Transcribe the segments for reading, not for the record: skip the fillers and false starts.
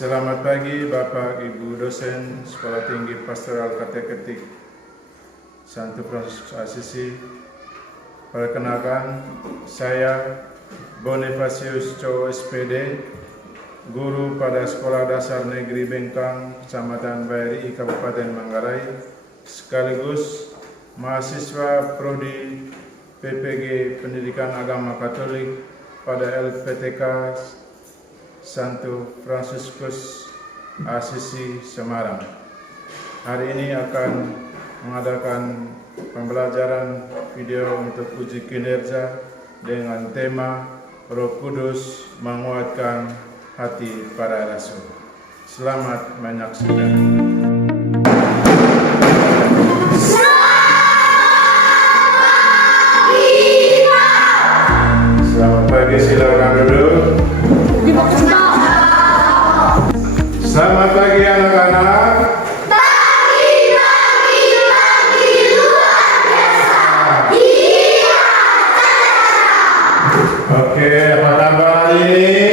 Selamat pagi Bapak Ibu dosen Sekolah Tinggi Pastoral Kateketik Santo Fransiskus Assisi. Perkenalkan, saya Bonifasius Cowo SPD, guru pada Sekolah Dasar Negeri Bengkang, Kecamatan Bayeri, Kabupaten Manggarai, sekaligus mahasiswa Prodi PPG Pendidikan Agama Katolik pada LPTK Santo Fransiskus Assisi Semarang. Hari ini akan mengadakan pembelajaran video untuk uji kinerja dengan tema Roh Kudus menguatkan hati para rasul. Selamat menyaksikan. Selamat pagi, silakan duduk. Selamat pagi anak-anak. Pagi luar biasa. Iya. Oke, apa kabar hari ini?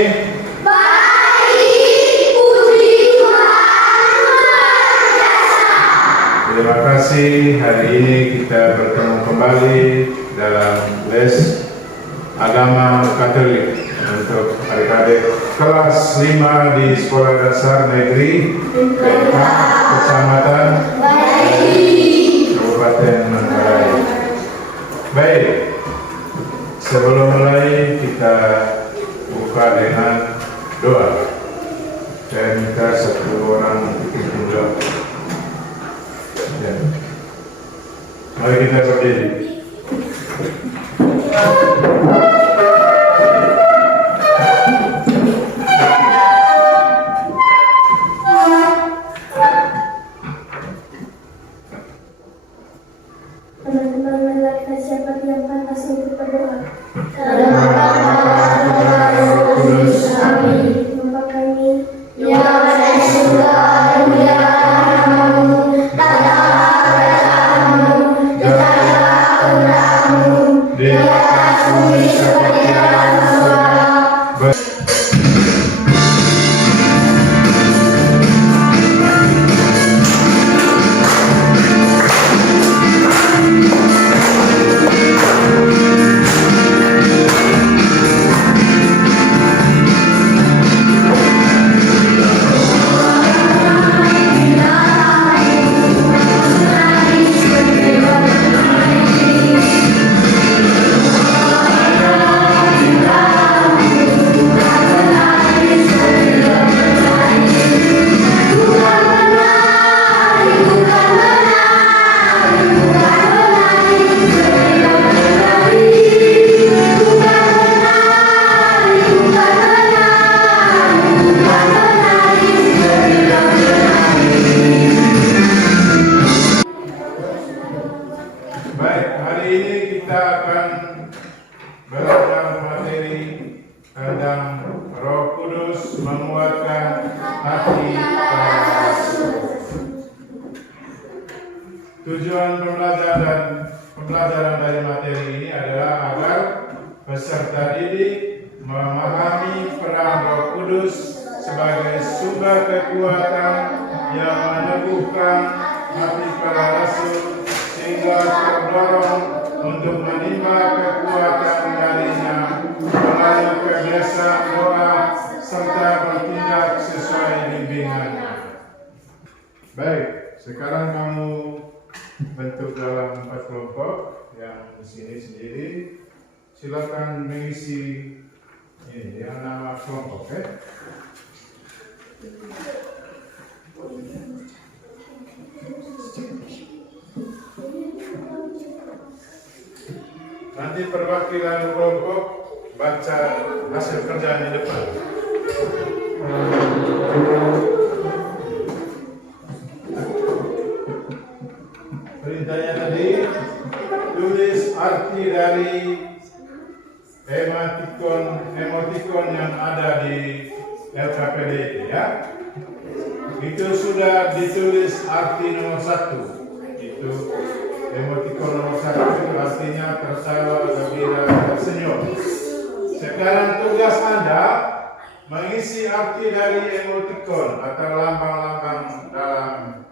Baik, puji Tuhan luar biasa. Terima kasih. Hari ini kita bertemu kembali dalam les agama Katolik untuk adik-adik kelas 5 di Sekolah Dasar Negeri Bengkang, Kecamatan Bayeri, Kabupaten Manggarai. Baik, sebelum mulai kita buka dengan doa. Saya minta satu orang pimpin doa. Ya. Mari kita berdiri. Teman-teman, marilah kita siapa yang pantas untuk berdoa. Amin. Bapa kami Yang ada di surga, dimuliakan namamu, datanglah kerajaanmu, jadilah kehendakmu di atas bumi seperti di dalam surga. Baik, hari ini kita akan belajar materi tentang Roh Kudus menguatkan hati para rasul. Tujuan pembelajaran dari materi ini adalah agar peserta didik memahami peran Roh Kudus sebagai sumber kekuatan yang meneguhkan hati para rasul, sehingga terdorong untuk menimba kekuatan darinya melalui kebiasaan doa serta bertindak sesuai bimbingannya. Baik, sekarang kamu bentuk dalam 4 kelompok yang di sini sendiri. Silakan mengisi ini yang nama kelompok, ya. Nanti perwakilan kelompok baca hasil kerjaan di depan. Perintahnya tadi, tulis arti dari emotikon yang ada di LKPD itu, ya. Itu sudah ditulis arti nomor 1. Itu emotikon nomor 1 itu artinya tertawa, gembira, tersenyum. Sekarang tugas Anda mengisi arti dari emoticon atau lambang-lambang dalam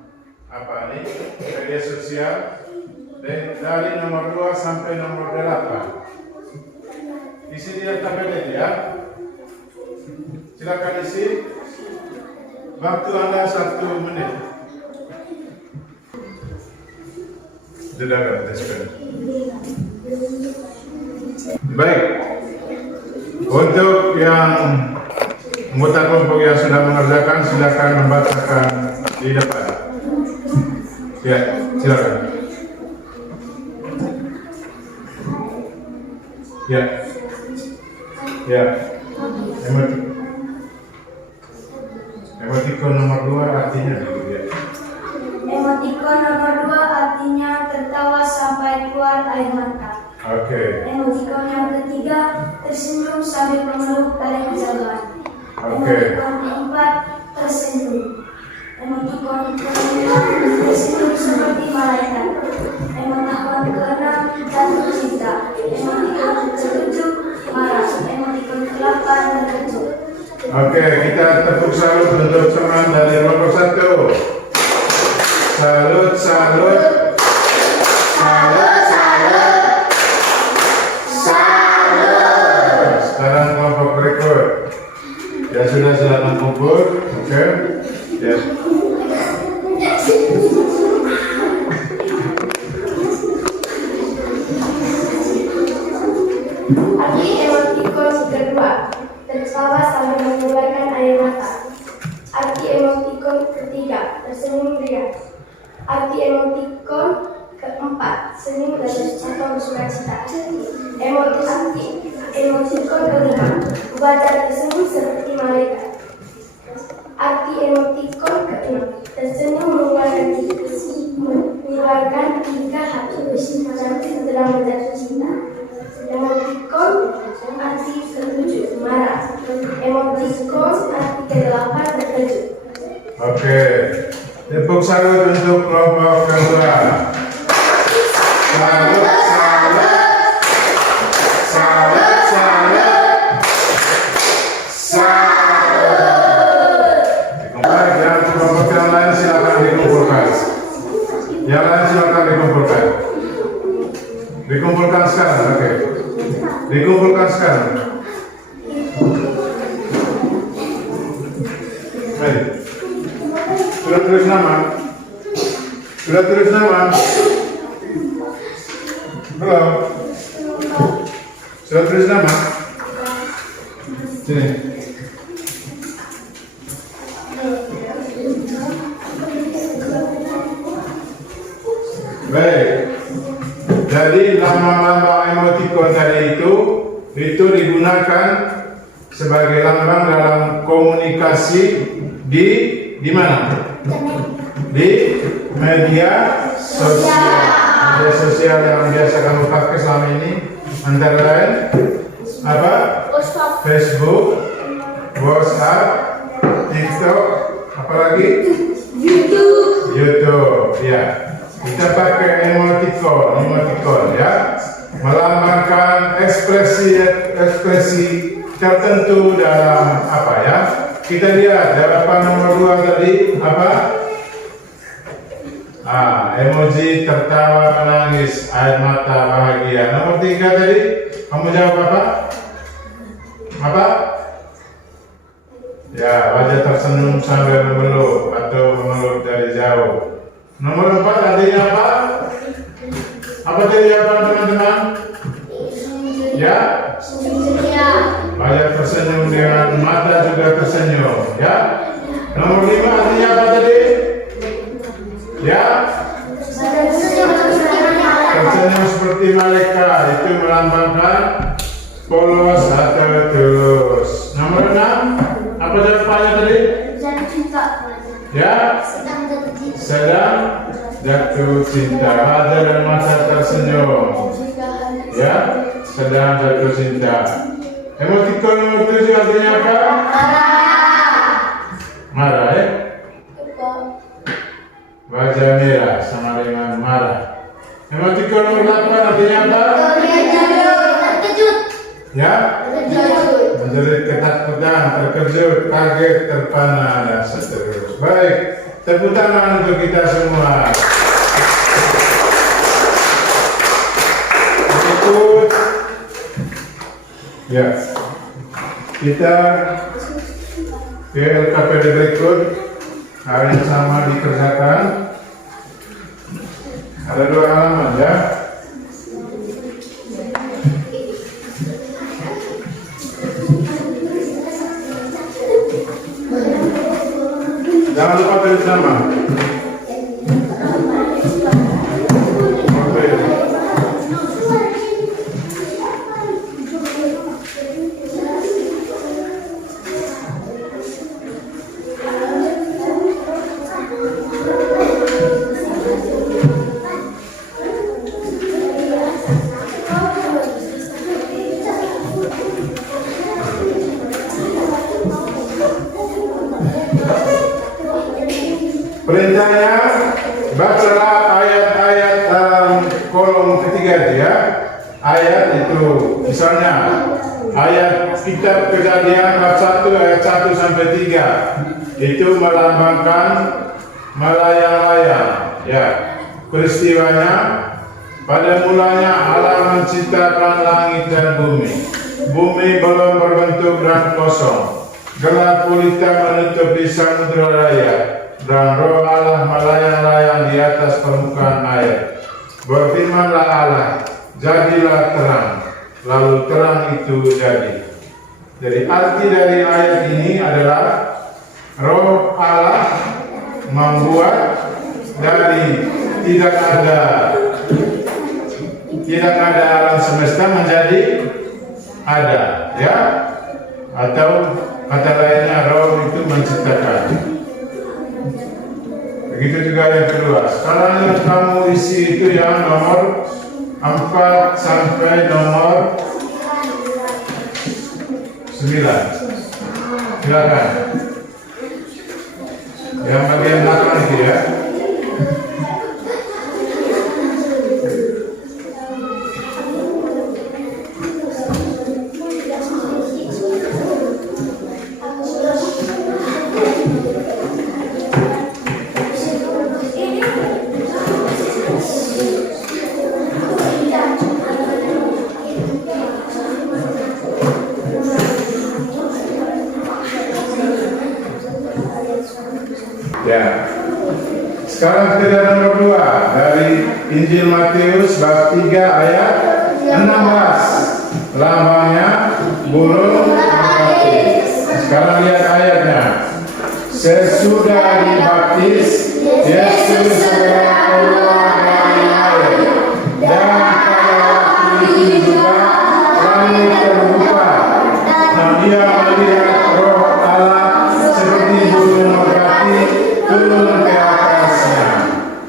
media sosial dari nomor 2 sampai nomor 8. Isi di tablet ya. Silakan isi. Waktu Anda 1 menit. Jeda kan? Baik. Untuk yang anggota kelompok yang sudah mengerjakan, silakan membacakan di depan. Ya, silakan. Ya. Ya. Emoticon nomor 2 artinya ya. Emoticon nomor 2 artinya tertawa sampai keluar air mata. Oke. Emoticon yang ketiga tersenyum sambil memeluk tali kejauhan. Oke. Emoticon keempat tersenyum. Emoticon kelima tersenyum seperti malaikat. Emoticon keenam jatuh cinta. Emoticon ketujuh marah. Emoticon ke-8 terkejut. Oke, kita tepuk salut untuk teman dari kelompok 1. Salut, salut. Salut, salut. Salut. Sekarang kelompok berikut. Ya sudah silakan kumpul. Oke. Ya. Arti emoticon kedua tertawa sambil mengeluarkan air mata. Arti emoticon ketiga tersenyum ria. Arti emoticon keempat senyum dan bersukacita. Emoticon kelima wajah tersenyum seperti malaikat. Arti emoticon keenam tersenyum mengeluarkan tiga hati cantik sedang menjatuh cinta. Emoticon arti ketujuh marah. Emoticon arti ke-8 terkejut. Oke. Tepuk salut untuk kelompok kedua. Salut, salut. Salut, salut. Salut. Baik, yang kelompok yang lain silakan dikumpulkan. Yang lain silakan dikumpulkan. Dikumpulkan sekarang, oke. Dikumpulkan sekarang. Baik. Sudah tulis nama? Sudah tulis nama? Belum? Sudah tulis nama? Sini. Baik. Jadi lambang-lambang emoticon tadi itu digunakan sebagai lambang dalam komunikasi di mana? Di media sosial. Media sosial yang biasa kamu pakai selama ini antara lain apa? Facebook, WhatsApp, TikTok, apalagi? YouTube, ya. Kita pakai emoticon ya, melambangkan ekspresi tertentu dalam apa ya? Kita lihat jawaban nomor 2 tadi apa? Emoji tertawa, menangis, air mata, bahagia. Nomor 3 tadi, kamu jawab apa? Apa? Ya, wajah tersenyum sambil memeluk atau memeluk dari jauh. Nomor 4 artinya apa? Apa tadi jawaban teman-teman? Ya? Wajah tersenyum dengan mata juga tersenyum. Ya? Nomor 5 artinya apa tadi? Ya? Tersenyum seperti malaikat, itu melambangkan polos atau tulus. Nomor 6 apa jawabannya tadi? Jatuh cinta. Ya? Sedang jatuh cinta. Wajah dan mata tersenyum. Ya? Sedang jatuh cinta. Emoticon nomor 7 artinya apa? Marah ya? Wajah merah sama dengan marah. Emoticon nomor 8 artinya apa? Terkejut. Ya? Menjerit ketakutan. terkejut, terkejut, kaget, terpana, dan seterusnya. Baik, tepuk tangan untuk kita semua. Berikut, ya, kita ke LKPD berikut. Hal yang sama dikerjakan. Ada 2 halaman ya. Jangan lupa tulis nama. Oke. Perintahnya bacalah ayat-ayat dalam kolom ketiga itu ya. Ayat itu misalnya ayat kitab Kejadian bab 1 ayat 1 sampai 3 itu melambangkan melayang-layang ya. Peristiwanya pada mulanya Allah menciptakan langit dan bumi. Bumi belum berbentuk dan kosong. Gelap gulita menutupi samudra raya. Dan roh Allah melayang-layang di atas permukaan air. Berfirmanlah Allah, jadilah terang. Lalu terang itu jadi. Jadi arti dari ayat ini adalah roh Allah membuat dari tidak ada alam semesta menjadi ada, ya. Atau kata lainnya roh itu menciptakan. Begitu juga yang kedua. Sekarang yang kamu isi itu yang nomor 4 sampai nomor 9. Silakan. Yang bagian belakang itu ya. Ya. Sekarang kita nomor 2 dari Injil Matius bab 3 ayat 16. Lambangnya burung merpati. Sekarang lihat ayatnya. Sesudah dibaptis, Yesus keluar dari air, dan pada waktu itu juga langit terbuka. Nah, dia melihat roh Allah seperti burung merpati turun ke atasnya.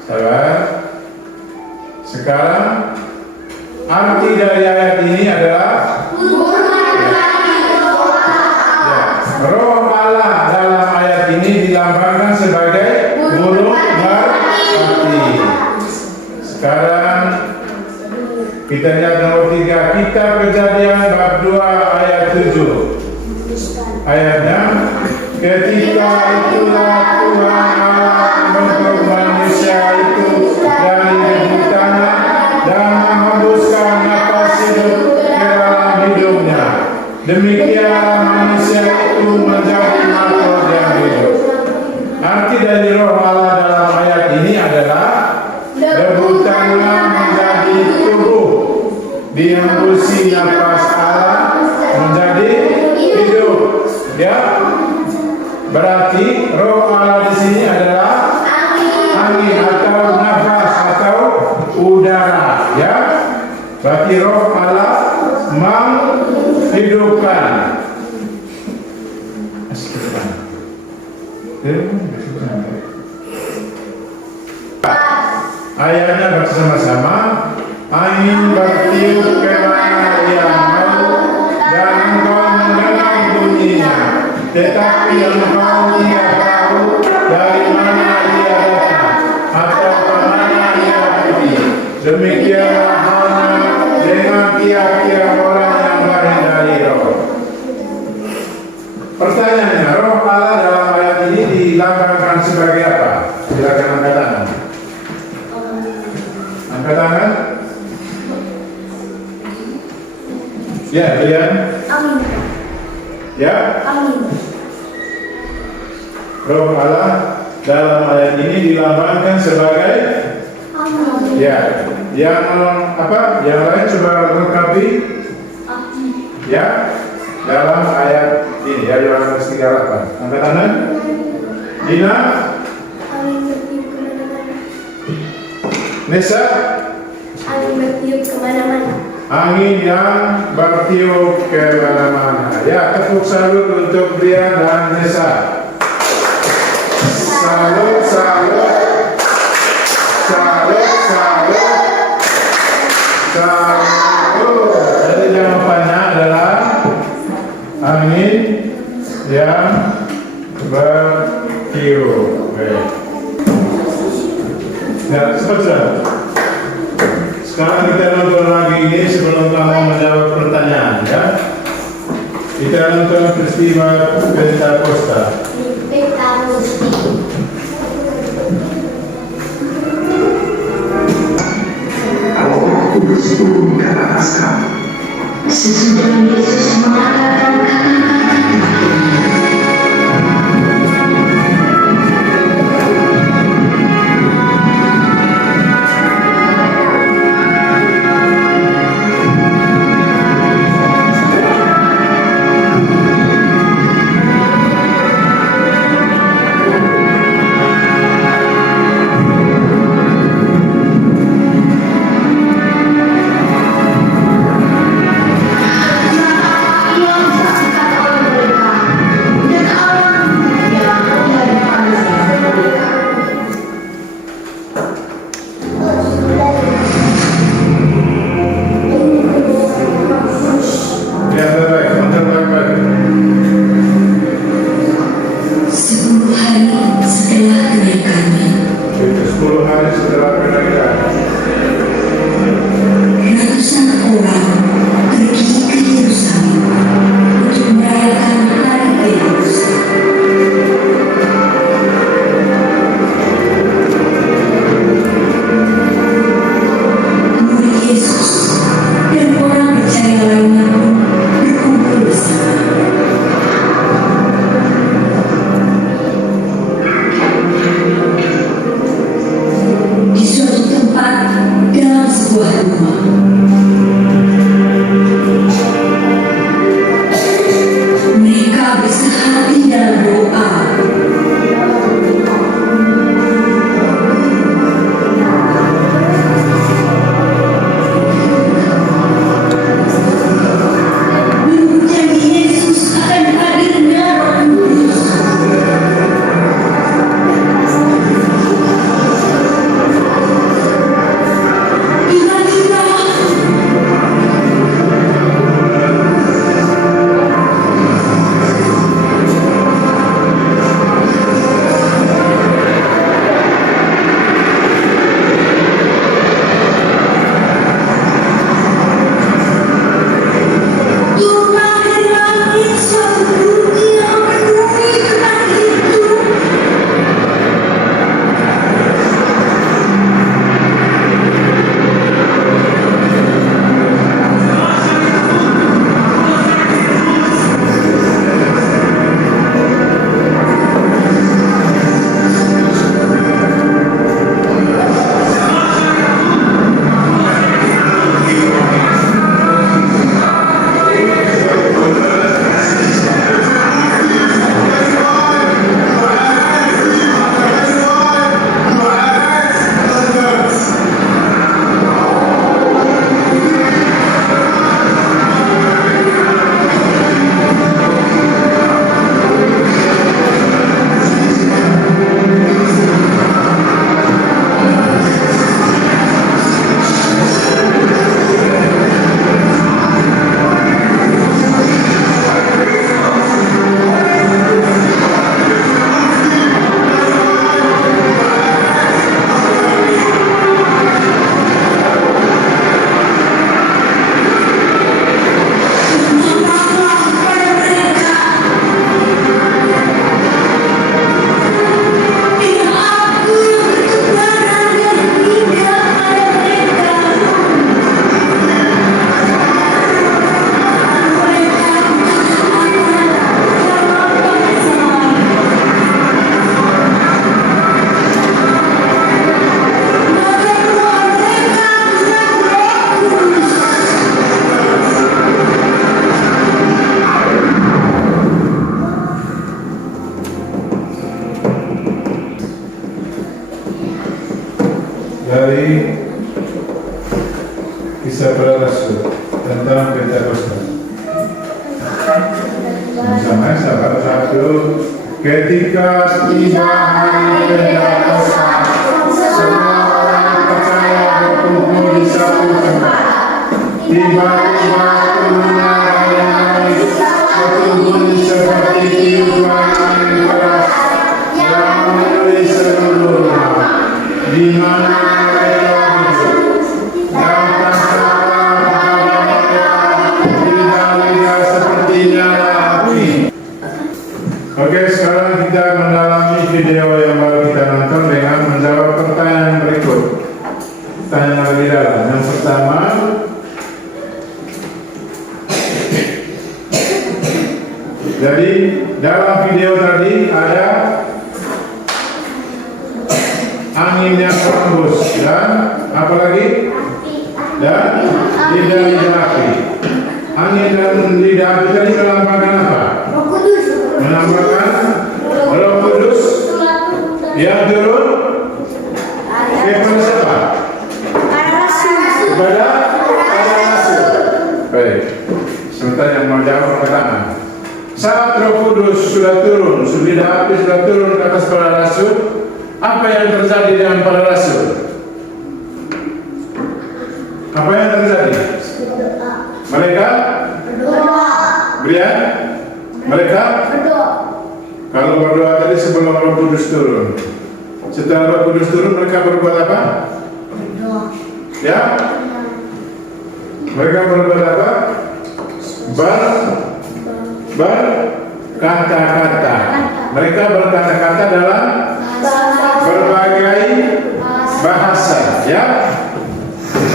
Sabar. Sekarang arti dari ayat ini adalah roh Allah dalam ayat ini dilambangkan sebagai burung merpati. Sekarang kita lihat nomor 3, kitab Kejadian bab 2 ayat 7. Ayatnya, ketika itulah Tuhan Allah membentuk manusia itu dari debu tanah dan menghembuskan nafas hidup ke dalam hidupnya. Demikian manusia itu menjadi makhluk yang hidup. Arti dari roh Allah dalam ayat ini adalah debu tanah menjadi tubuh, dihembusi nafas Allah menjadi hidup. Ya, berarti roh Allah di sini adalah angin atau nafas atau udara. Ya, berarti roh Allah menghidupkan. Ayatnya bersama-sama. Angin bertiup kemana ia mau, dan engkau mendengar bunyinya, tetapi engkau tidak tahu dari mana ia datang atau kemana ia pergi. Demikianlah halnya dengan tiap-tiap orang yang lahir dari roh. Angkat tangan. Ya, Rian. Amin. Ya. Amin. Roh Allah dalam ayat ini dilambangkan sebagai Amin. ya. Yang apa? Yang lain coba lengkapi. Ya. Dalam ayat ini ya Yohanes 3:8. Angkat tangan. Dina. Amin bertiup kemana-mana. Nesa. Amin bertiup kemana-mana. Angin yang bertiup ke mana-mana. Ya, tepuk salut untuk Brian dan Nesa. Salut, salut. Salut, salut. Salut. Jadi jawabannya adalah angin yang bertiup. Baik. Ya, cepat. Sekarang kita nonton lagi ini sebelum kamu menjawab pertanyaan, ya. Kita nonton peristiwa Pentakosta. Roh Kudus turun ke atas kamu. Sesudah Yesus mengatakan di suatu tempat dalam sebuah rumah. dari Kisah Para Rasul tentang Pentakosta. Sama sahabat satu, ketika tiba hari Pentakosta, semua orang percaya berkumpul di satu tempat. Tiba-tiba turunnya angin satu bunyi seperti tiupan angin keras yang memenuhi seluruh rumah di mana mereka duduk. Dan tersalah lidah seperti nyala api. Oke, sekarang kita mendalami video yang baru kita nonton dengan menjawab pertanyaan berikut. Pertanyaan lebih dalam. Yang pertama, jadi dalam video tadi ada angin yang berembus dan apa lagi? Dan lidah api. Angin dan lidah api tadi melambangkan apa? Melambangkan Roh Kudus yang turun kepada siapa? Kepada para rasul. Baik. Sebentar yang mau jawab pertanyaan. Saat Roh Kudus sudah turun, lidah api sudah turun ke atas para rasul, apa yang terjadi dengan para rasul? Apa yang terjadi? Mereka berdoa. Mereka kalau berdoa tadi sebelum Roh Kudus turun. Setelah Roh Kudus turun, mereka berbuat apa? Ya? Mereka berbuat apa? Berkata-kata. Mereka berkata-kata dalam berbagai bahasa, ya.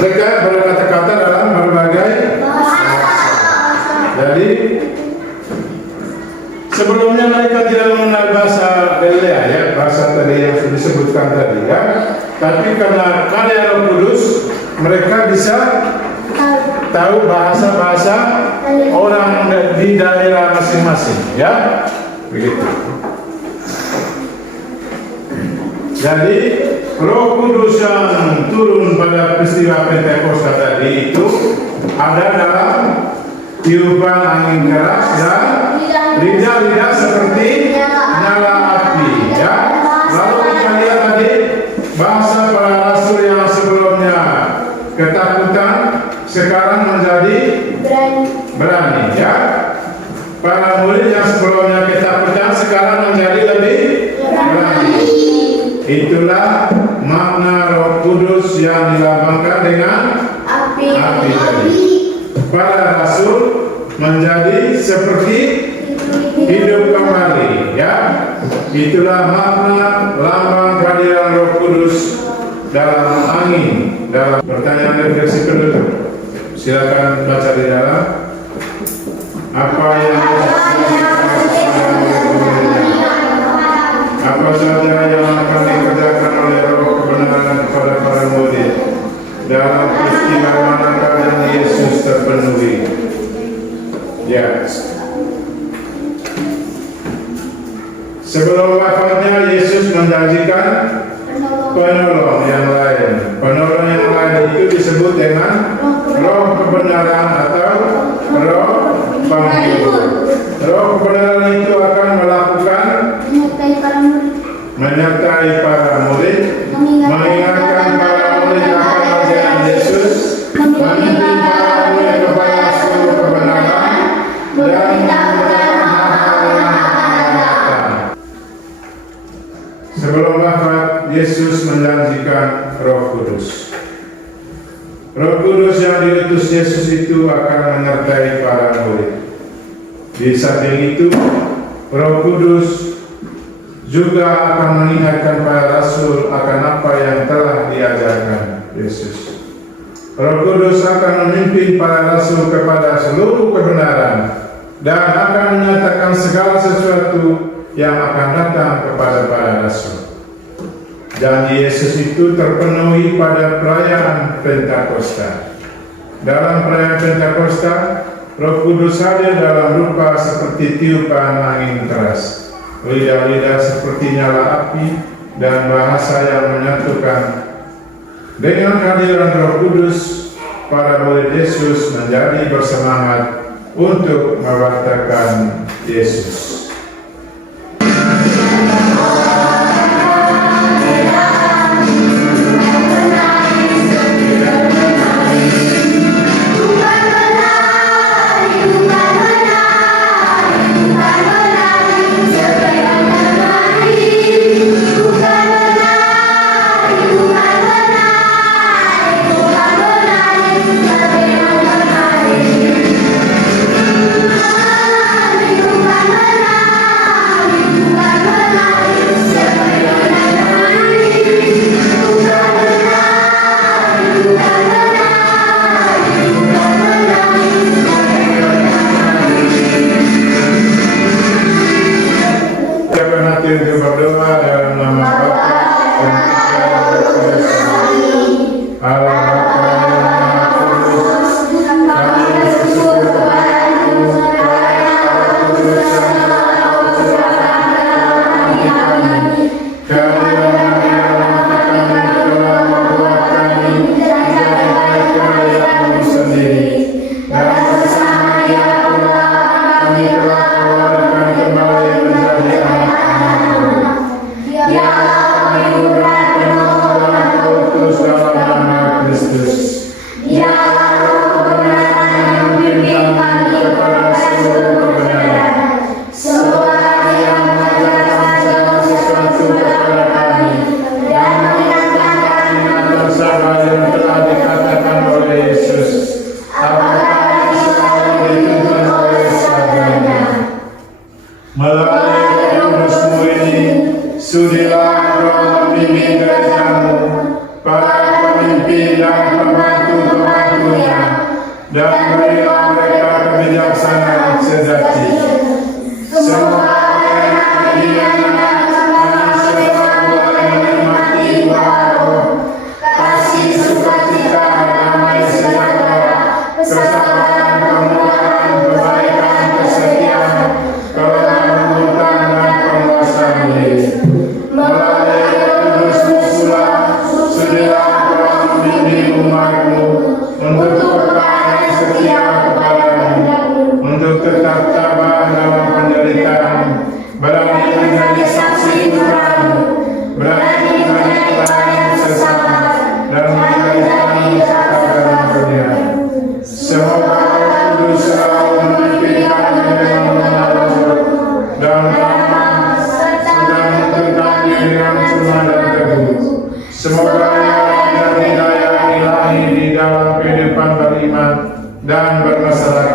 Mereka berkata-kata dalam berbagai bahasa. Jadi sebelumnya mereka tidak mengenal bahasa Galilea, ya, bahasa tadi yang sudah disebutkan tadi, ya. Tapi karena karya Roh Kudus, mereka bisa tahu bahasa-bahasa orang di daerah masing-masing, ya, begitu. Jadi Roh Kudus yang turun pada peristiwa Pentakosta tadi itu ada dalam tiupan angin keras dan lidah-lidah seperti nyala api, ya. Lalu kita lihat tadi bahasa para rasul yang sebelumnya ketakutan sekarang menjadi berani, ya. Para murid yang sebelumnya ketakutan sekarang menjadi lebih berani. Itulah makna Roh Kudus yang dilambangkan dengan api tadi. Para rasul menjadi seperti hidup kembali, ya. Itulah makna lambang kehadiran Roh Kudus dalam angin. Dalam pertanyaan refleksi penutup, silakan baca di dalam. Apa saja yang akan dikerjakan oleh Roh kebenaran kepada para murid dalam peristiwa manakah yang Yesus terpenuhi? Ya. Sebelum wafatnya Yesus menjanjikan penolong yang lain. Penolong yang lain itu disebut dengan Roh kebenaran atau Roh penghibur. Roh kebenaran itu akan melakukan menyertai para murid, mengingatkan para murid akan ajaran Yesus, memimpin para murid kepada seluruh kebenaran, dan memberitakan hal-hal yang akan datang. Sebelum wafat, Yesus menjanjikan Roh Kudus. Roh Kudus yang diutus Yesus itu akan menyertai para murid. Di samping itu, Roh Kudus juga akan mengingatkan para rasul akan apa yang telah diajarkan Yesus. Roh Kudus akan memimpin para rasul kepada seluruh kebenaran dan akan menyatakan segala sesuatu yang akan datang kepada para rasul. Janji Yesus itu terpenuhi pada perayaan Pentakosta. Dalam perayaan Pentakosta, Roh Kudus hadir dalam rupa seperti tiupan angin keras, lidah-lidah seperti nyala api, dan bahasa yang menyatukan Dengan kehadiran Roh Kudus, para murid Yesus menjadi bersemangat untuk mewartakan Yesus. Sudilah Engkau membimbing gerejamu, para pemimpin dan pembantu-pembantunya, dan berilah mereka kebijaksanaan sejati. Semua yang manusia boleh menikmati buah roh, kasih, sukacita, damai sejahtera, kesabaran, kemuliaan, kebaikan, kesetiaan, kelembutan, dan penguasaan diri. Melalui Kudus-Mu pula, sudilah Engkau membimbing umat-Mu untuk bertahan setia kepada-Mu, untuk tetap tabah dalam penderitaan, berani menjadi saksi putra-Mu, berani menjadi pelayan sesama, dan menjadi serta dalam dunia. Semoga Roh Kudus selalu memimpin kami dengan mengatur dan ramah, serta menuntun kami dengan cuma dan teguh. Semoga yang menjadi daya ilahi di dalam kehidupan beriman dan bermasyarakat